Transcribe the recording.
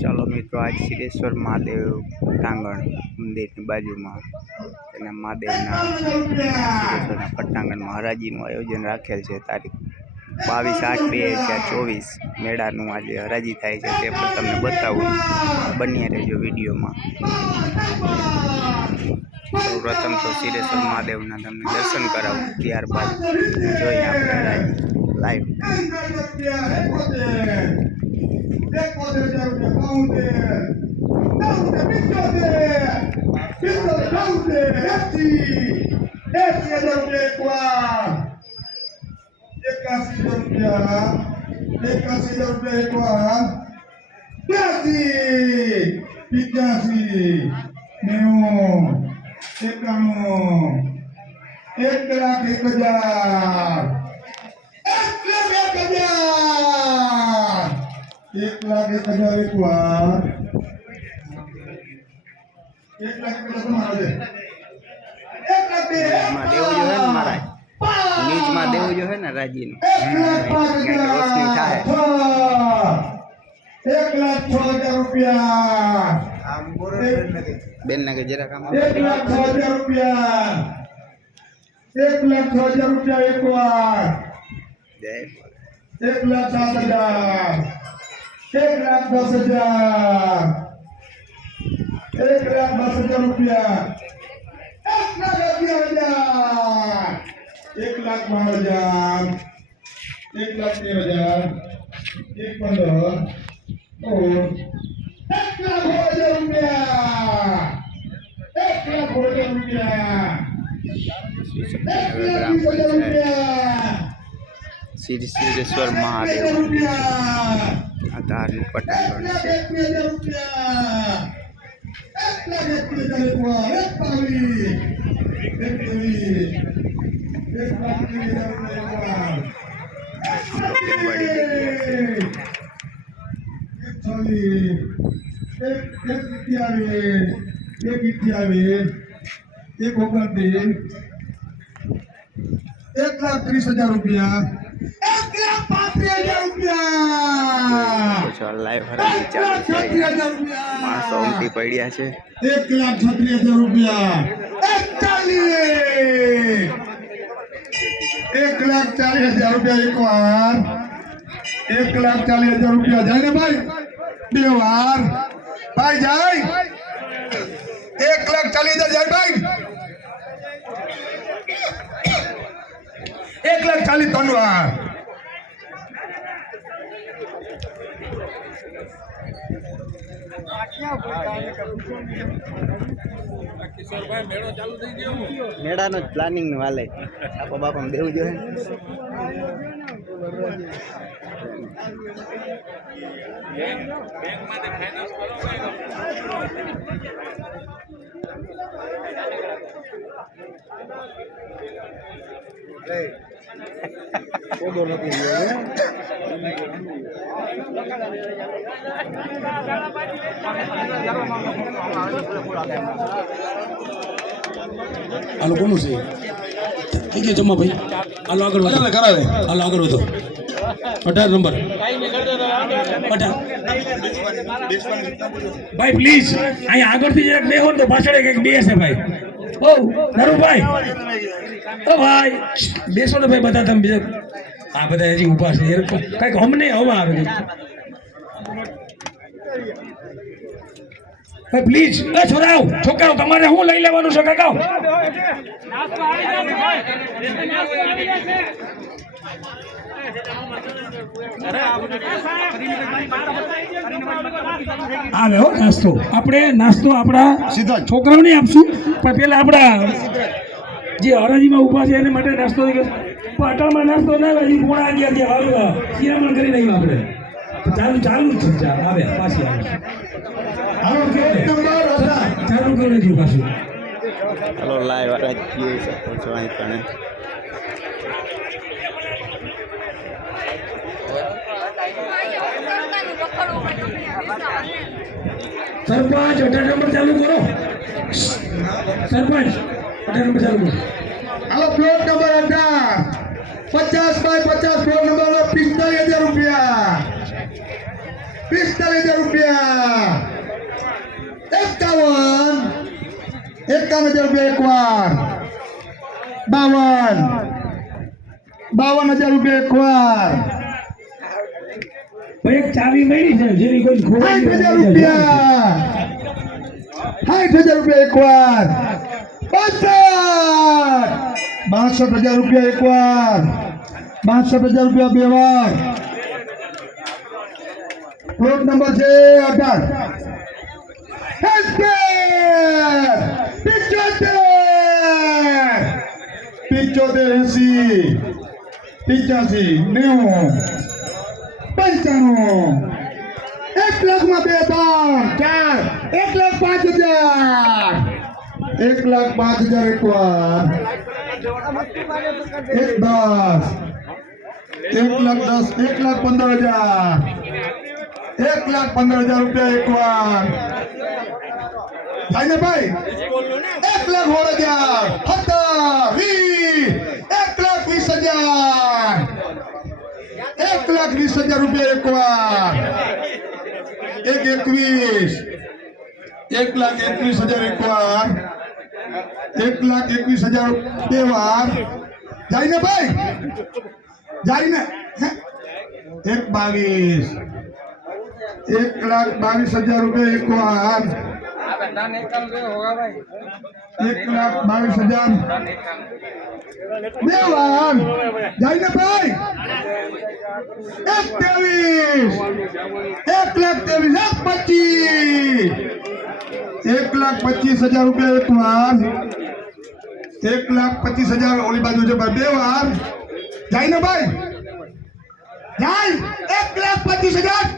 ચાલો મિત્રો, આજ સિદ્ધેશ્વર મહાદેવ પટાંગણ મંદિરની બાજુમાં તેના મહાદેવના સિદ્ધેશ્વરના પટાંગણમાં હરાજીનું આયોજન રાખેલ છે. તારીખ 22/8/2024 મેળાનું આજે હરાજી થાય છે તે પણ તમને બતાવું. બન્યા રહેજો વિડીયોમાં. સૌપ્રથમ તો સિદ્ધેશ્વર મહાદેવના તમને દર્શન કરાવું, ત્યારબાદ જોઈએ આપણે હરાજી લાઈવ. ન્યૂઝમાં દેવું જોઈએ ને રાજીનું રોશની થાય. 1,06,000 રૂપિયા બેન ના કે જરા કામ 1,06,000 રૂપિયા 1,06,000 રૂપિયા એકવાર 1,07,000 1,10,000 1,10,000 રૂપિયા 1,11,000 1,13,000 1,15,000 શ્રી સિદ્ધેશ્વર મહાદેવ આ ધારનું પટાંગણ છે. ₹1,30,000 રૂપિયા 1,35,000 રૂપિયા લાઈવ હરાજી ચાલુ છે. માણસો ઉમટી પડ્યા છે. 1,36,000 રૂપિયા 1,40,000 રૂપિયા એકવાર 1,40,000 રૂપિયા જાય ને ભાઈ, બે વાર ભાઈ જાય 1,40,000 જાય ભાઈ 1,40,000 ત્રણ વાર મેળાનો જ પ્લાનિંગ વાલે આપો બાપા દેવું જોઈએ. હાલો કોનું છે થઈ ગયા જમા ભાઈ? હાલો આગળ વધો, કરાવે હાલો આગળ વધો. 18 નંબર 18 ભાઈ પ્લીઝ અહીંયા આગળથી જરાક બેહો ને તો પાછળ કંઈક બેસે ભાઈ. ઓ નરુભાઈ, ઓ ભાઈ બેસો ને ભાઈ બધા તમે બીજા આ બધા હજી ઊભા છે કંઈક અમને હવા આવે ભાઈ પ્લીઝ. એ છોરાઓ છોકરાઓ તમારે શું લઈ લેવાનું છે કાકા? આવે હો નાસ્તો. આપણે નાસ્તો આપણા સીધા છોકરાઓને આપશું, પણ પેલા આપણા જે હરાજીમાં ઊભા છે એને માટે નાસ્તો અટલમાં નાસ્તો ના આવે. પોણા 11 વાગ્યા શિરામણ કરી નહીં આપણે ચાલુ જ છે. આવે પાછી આવે ચાલુ કરી નાખ્યું પાછું. ચાલો લાઈવ હરાજી જોઈ શકો છો. અહીં પણ સરપંચ 18 નંબર ચાલુ કરો. સરપંચ 18 નંબર ચાલુ કરો. હાલો plot number 18 50 by 50 plot number 45 રૂપિયા 45,000 રૂપિયા 51,000 રૂપિયા એકવાર 52,000 રૂપિયા એકવાર ભાઈ એક ચાવી મળી છે જેની કોઈ ખોવાઈ 60,000 રૂપિયા 60,000 રૂપિયા એકવાર 62,000 રૂપિયા એકવાર 62,000 રૂપિયા બે વાર પ્લોટ નંબર છે 18 75,000 85,000 95,000 1 લાખમાં 2 3 4 1,05,000 એકવાર 1,15,000 રૂપિયા એકવાર થાય ને ભાઈ 1,20,000 રૂપિયા એકવાર 1,21,000 એકવાર 1,21,000 બે વાર જાય ને ભાઈ જાય ને 1,22,000 રૂપિયા એકવાર 1,22,000 બે વાર જાય ને ભાઈ 1,23,000 રૂપિયા એકવાર 1,25,000 ઓલી બાજુ છે ભાઈ બે વાર જાય ને ભાઈ જાય 1,25,000